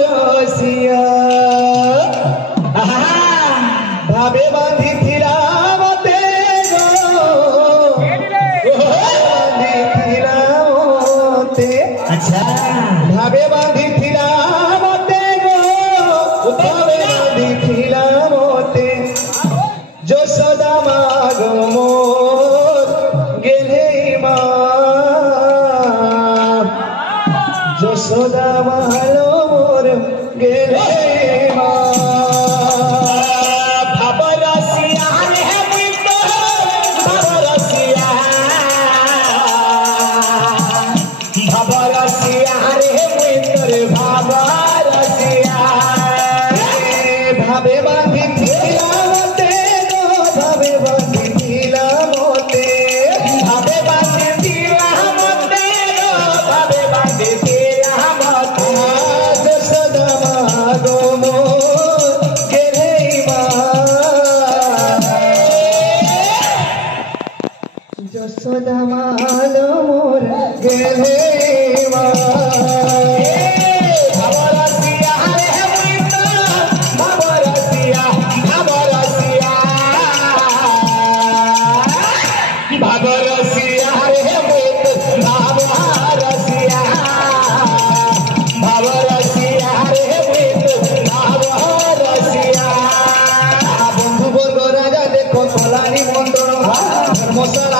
रसिया भावे बांधी थिला मते बांधी थिला मते अच्छा भावे बांधी थिला मते भावे बांधी थिला मते যশোদা মা গো মোর গেলে মা যশোদা মা হলো মোর গেলে মা ভাবরসিয়া রে মুই তো ভাবরসিয়া ভাবরসিয়া রে মুই তোর ভাবরসিয়া ভাবে বাঁধি থিলা মতে ভাবে বাঁধি থিলা মতে ভাবে বাঁধি থিলা মতে ভাবে বাঁধি থিলা মতে যশোদা মা গো মোর গেলে মা যশোদা মা হলো মোর গেলে মা ভাবরসিয়া রে মুই তো ভাবরসিয়া ভাবরসিয়া ভাবরসিয়া রে মুই তো ভাবরসিয়া ভাবরসিয়া রে মুই তো ভাবরসিয়া বন্ধু বর্গ রাজা দেখো কলানি মন্ডল ধর্মশালা